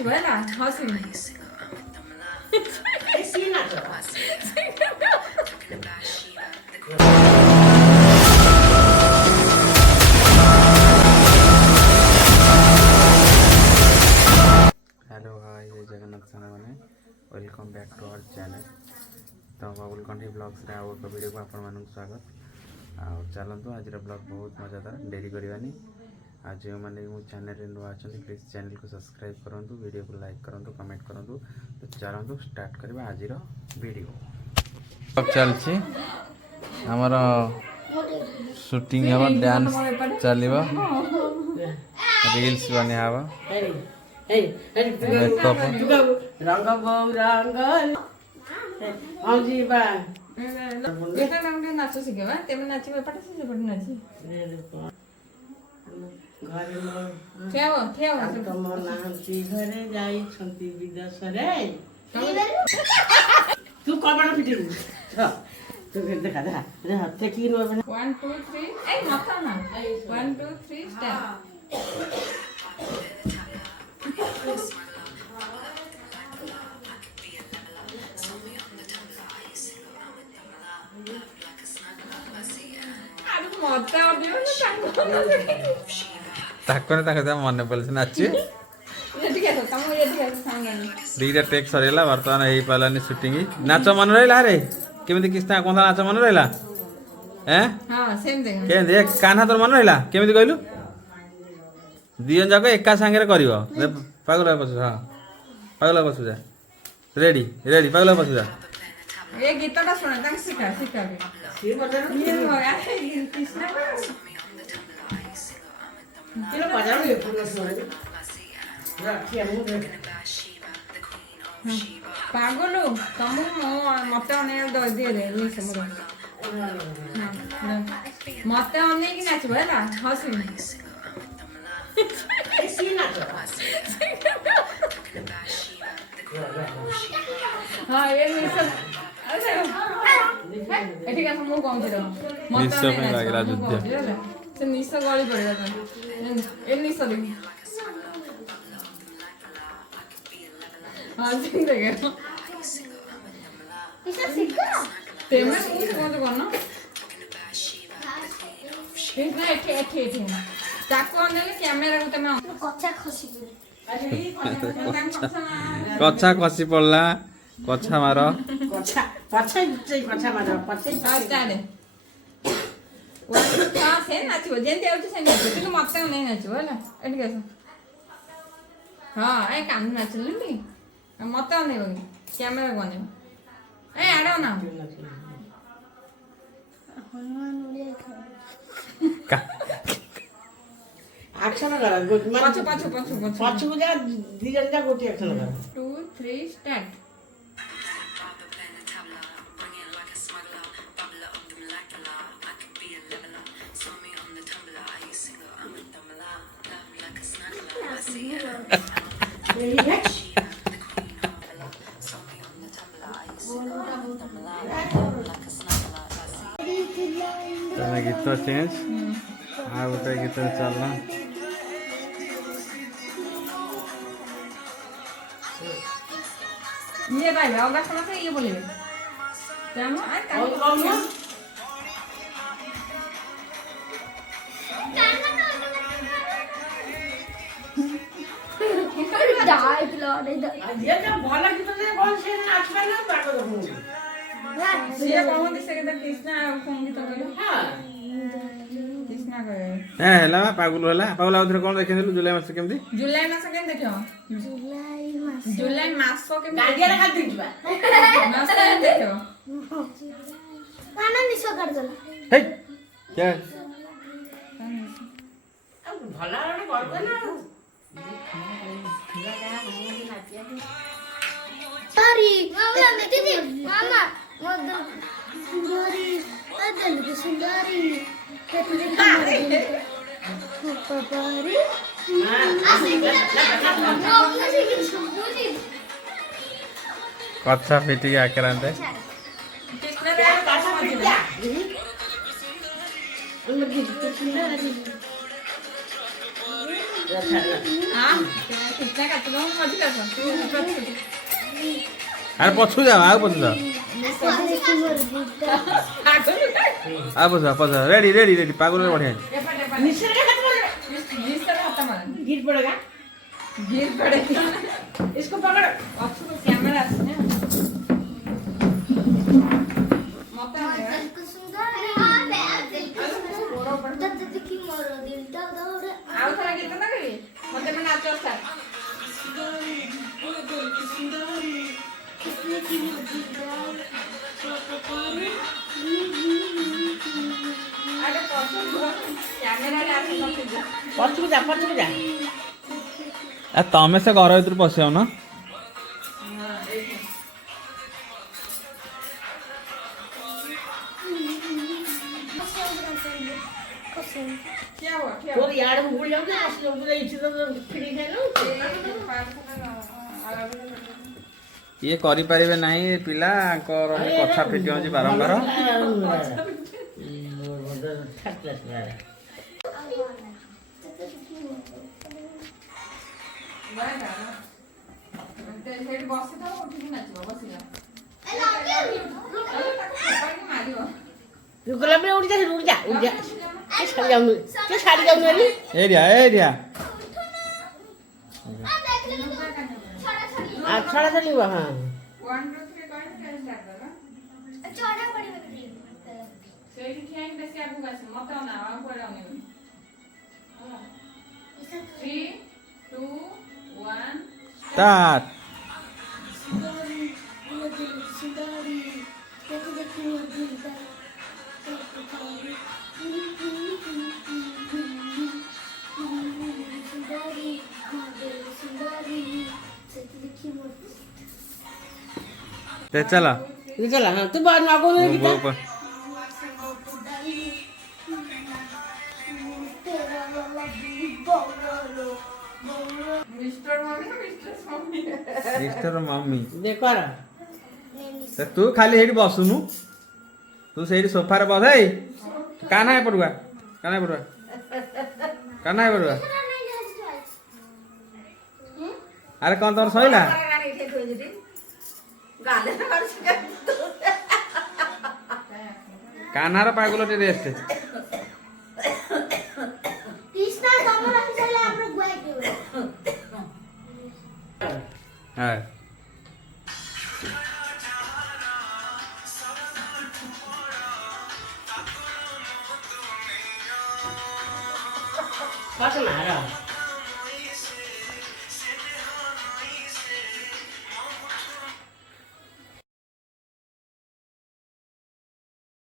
नाचब है हसी हेलो हाय ये जगन्नाथ साना मैंने welcome back to our channel तो बाबुलकंठी ब्लॉग्स रे आउ एक वीडियो को आपण मानक स्वागत आ चलतु आज ब्लॉग बहुत मजादार डेरी करवानी आज जो मैंने मो चैनल रे नुआ अच्छा प्लीज चैनल को सब्सक्राइब करूँ वीडियो को लाइक करूँ कमेंट करूँ तो चलतु स्टार्ट करवा आज वीडियो अब चलछि हमर शूटिंग हवा डांस चलिबा रील्स बने हवा रंग बहु रंग हाँ जी बा नाच शिखेबा तेमे नाचिबा पटे से पटे नाची घरे ठेव ठेव तम नाहंती घरे जाई छंती विदेश रे तू कबड़ पिटिलु तो देखा देखा रे हाथ की नो 1 2 3 ए माथा ना 1 2 3 स्टार्ट मन पड़े नाची दीटा टेक सरला बर्तमान हो पारानी शूटिंग नाच मन रहा रे केमी कृष्णा कौन नाच मन रहा कान्हा तोर मन रहा केमी कहलु दिजन जाक एका सांगे कर पागला पशु हाँ पागला पशु जा रेडी रेडी पागला पशु जा ये गीतटा सुना तंग सिखा सिखा ये होया कृष्णा किलो बजाओ ये पूरा सुना रखिया मु दे पागलो तुम मत अने दे दे ये समझ मत अने की नाचबो है ना हसी ऐसी नाच हां ये निशा अच्छा एठी का मु कहू छिरो निशा पे लागला जुद्ध से निशा गली पड़ेगा तो ए निशा देख हां सिंग देगा निशा सिक्का तेमे कौन करना कितना एठी एठी एठी ताको अंदर कैमरा को तमे कच्चा खसी कच्छा खसी पड़ला कच्छा मार कच्छा पछै कच्छा मार पछै स्टार्ट हां से नाचिबो जेंती आउछ से नाचिबो କିନ୍ତୁ मते नै नाचिबो हैला एठी कैसा हां ए कान नाचलनी मते नै बगी कैमरा कोने ए आडो ना हनुमान उड़िया एक्शन करा गुड पाछो पाछो पाछो पाछो पाछो जा दिजन जा गोटी एक्शन करा 2 3 स्टार्ट गीत चेंज आ गोटे गीत चलना ये भाई होगा समझ से ये बोलेंगे क्या आ कान डाई ब्लड इधर ये जब भला की तो ये कौन से नाच में ना पागल हो ये कौन दिसे के कृष्णा कौन की तो हां कृष्णा कहे ए हला पागल होला पागल आउथरे कोन देखिनलु जुलाई मास केमदी जुलाई मास केम देखियो जुलाई मास केम गाडिया रे खाती दिबा मास केम देखियो काना निशा कर देला हे क्या भला रे करबे ना तारी दीदी मामा मदन सुंदरी अदल की सुंदरी कतली पापारी कच्छा फिटी आकरांते कृष्णा रे कासा मत उनकी सुंदरी हां कृष्णा काट दो मजी का अरे पछू जाओ आग पछू जाओ पछू रेडी रेडी रेडी पागल में बढ़िया निश्चय का खत्म जिससे खाता मार गिर पड़ेगा गिर पड़ेगा इसको पकड़ अच्छो तो कैमरा है मत आ आओ थोड़ा गीत ना करी मते में नाचो सा अरे कैमरा रे आके मत जा पछू जा आ तमे से घर भीतर पसियो ना हां एक क्या हुआ और यार वो बोल जाओगे ऐसे लोग तो इसी तो फ्री है ना ये करि परिबे नाही पिला कर कथा फिटी होजी बारंबार ते सेट बस तो उठी नाचबो बसिला मारिबो गुलाब में उड़ जा ये साड़ी जाऊं रे एरिया छोड़ा चली हुआ हां 1 2 3 कौन के स्टार्ट करो छोड़ा पड़ी बकरी सेठी ठियाई बेसी आगु गाछ मत ना आ पड़े आउने 3 2 1 स्टार्ट ते चला चला हां तू बाद मागो नहीं वो ऊपर मिस्टर मम्मी देखो रा तो तू खाली हेडी बसुनु तू सेडी सोफा रे बस ए काना है पड़ुआ अरे कौन तोर सहिला कान्हार पागल रेस्ट कृष्णा तमर चले आपण गुआई के हां पास मारा